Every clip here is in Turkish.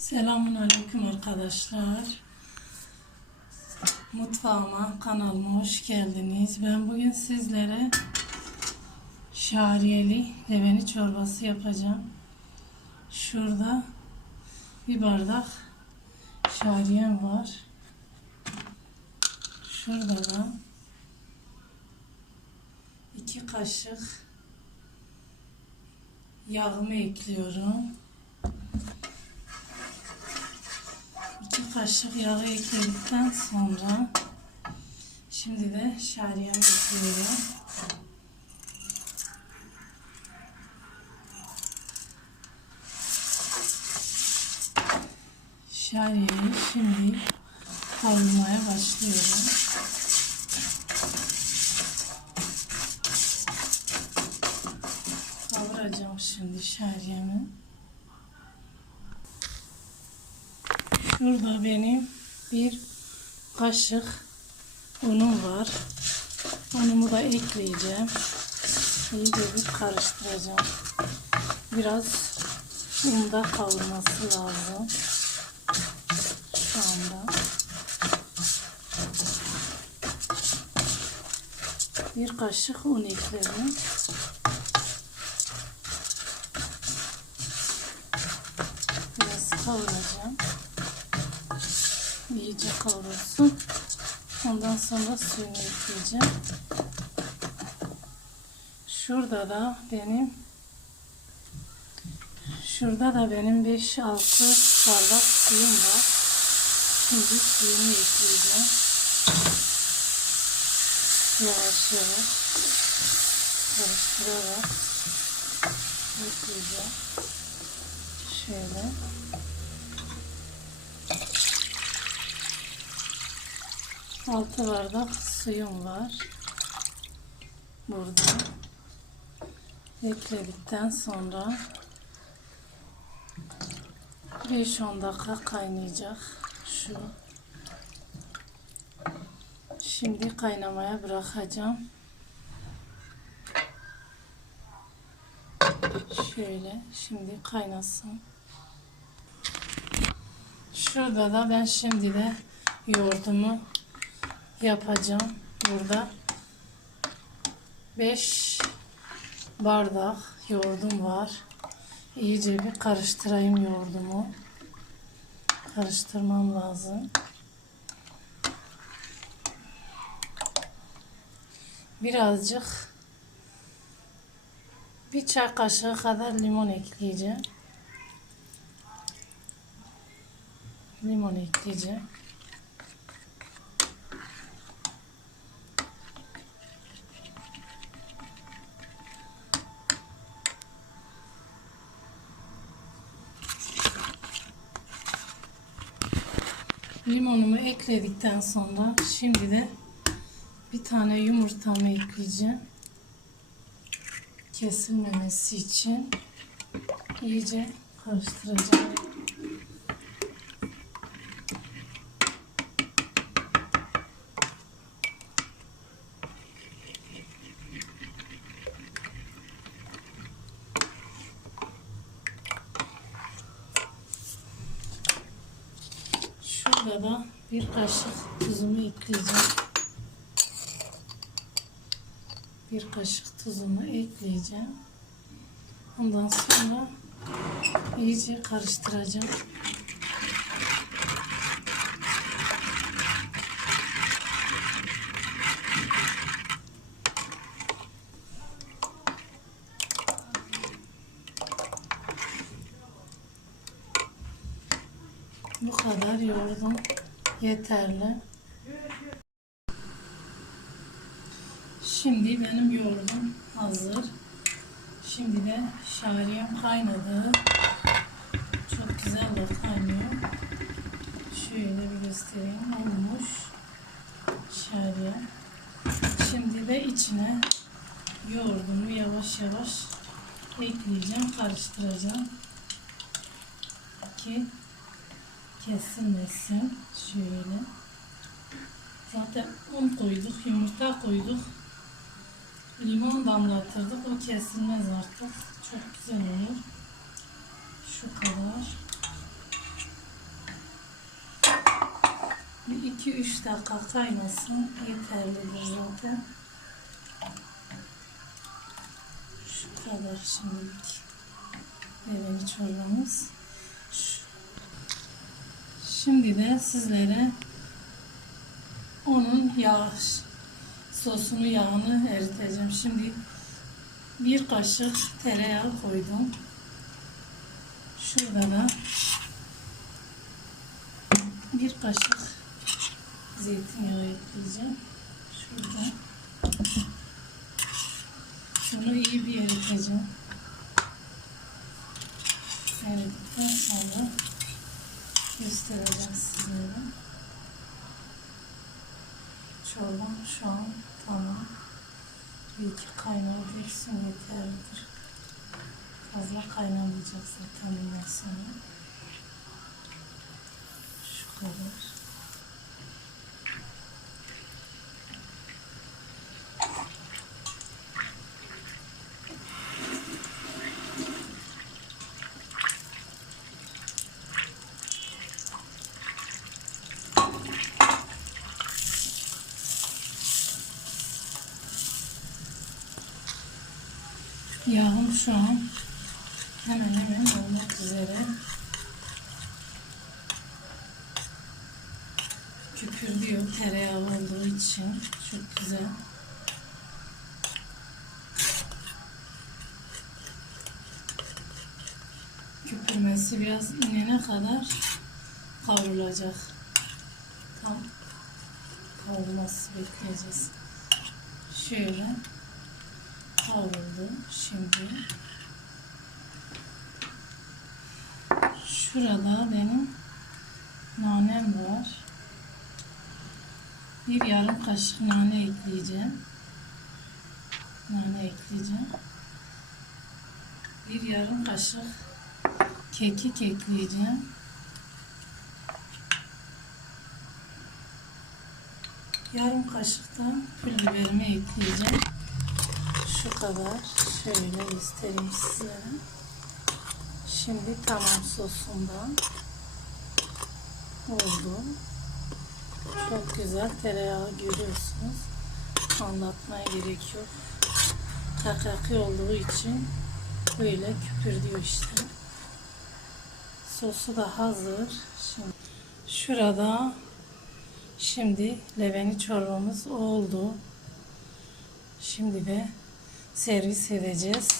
Selamun Aleyküm arkadaşlar. Mutfağıma, kanalıma hoş geldiniz. Ben bugün sizlere şariyeli leveni çorbası yapacağım. Şurada bir bardak şariyem var. Şurada da iki kaşık yağımı ekliyorum. İki kaşık yağı ekledikten sonra şimdi de şariyemi ekliyorum. Şariyeyi şimdi kavurmaya başlıyorum. Kavuracağım şimdi şariyemi. Şurada benim bir kaşık unum var. Unumu da ekleyeceğim. İyice bir karıştıracağım. Biraz unda kavurması lazım. Şu anda. Bir kaşık un ekledim. Biraz kavuracağım iyice kavrulsun. Ondan sonra suyunu ekleyeceğim. Şurada da benim şurada da benim 5-6 bardak suyum var. Şimdi suyunu ekleyeceğim. Yavaş yavaş karıştırarak ekleyeceğim. Şöyle. Altı bardak suyum var. Burada. Ekledikten sonra 5-10 dakika kaynayacak. Şu. Şimdi kaynamaya bırakacağım. Şöyle şimdi kaynasın. Şurada da ben şimdi de yoğurdumu yapacağım. Burada 5 bardak yoğurdum var. İyice bir karıştırayım yoğurdumu. Karıştırmam lazım. Birazcık bir çay kaşığı kadar limon ekleyeceğim. Limon ekleyeceğim. Limonumu ekledikten sonra şimdi de bir tane yumurtamı ekleyeceğim. Kesilmemesi için iyice karıştıracağım. Şurada da bir kaşık tuzumu ekleyeceğim. Bir kaşık tuzumu ekleyeceğim. Ondan sonra iyice karıştıracağım. Bu kadar yoğurdum. Yeterli. Şimdi benim yoğurdum hazır. Şimdi de şariyem kaynadı. Çok güzel de kaynıyor. Şöyle bir göstereyim. Olmuş. Şariyem. Şimdi de içine yoğurdumu yavaş yavaş ekleyeceğim. Karıştıracağım. Ki kesilmesin. Şöyle. Zaten un koyduk, yumurta koyduk. Limon damlatırdık. O kesilmez artık. Çok güzel olur. Şu kadar. Bir 2-3 dakika kaynasın. Yeterlidir zaten. Şu kadar şimdilik. Leveni çorbamız. Şimdi de sizlere onun yağ sosunu yağını eriteceğim. Şimdi bir kaşık tereyağı koydum. Şurada da bir kaşık zeytinyağı ekleyeceğim. Şurada. Şunu iyi bir eriteceğim. Erittikten sonra göstereceğim sizlere. Çorbam şu an tamam. Bir iki kaynağı döksün yeterlidir. Fazla kaynamayacak zaten bundan sonra. Şu kadar. Yağım şu an hemen hemen olmak üzere. Küpürdüyor tereyağı olduğu için. Çok güzel. Küpürmesi biraz inene kadar kavrulacak. Tam kavrulması bekleyeceğiz. Şöyle kavruldu. Şimdi şurada benim nanem var. Bir yarım kaşık nane ekleyeceğim. Nane ekleyeceğim. Bir yarım kaşık kekik ekleyeceğim. Yarım kaşık da pul biberimi ekleyeceğim. Şu kadar. Şöyle göstereyim sizlere. Şimdi tamam sosumdan oldu. Çok güzel tereyağı görüyorsunuz. Anlatmaya gerek yok. Kakaki olduğu için böyle küpürdüyor işte. Sosu da hazır. Şimdi şurada şimdi leveni çorbamız oldu. Şimdi de servis edeceğiz.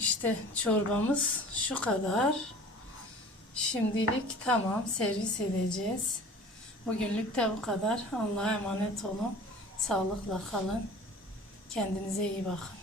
işte çorbamız şu kadar. Şimdilik tamam servis edeceğiz. Bugünlük de bu kadar. Allah'a emanet olun. Sağlıkla kalın. Kendinize iyi bakın.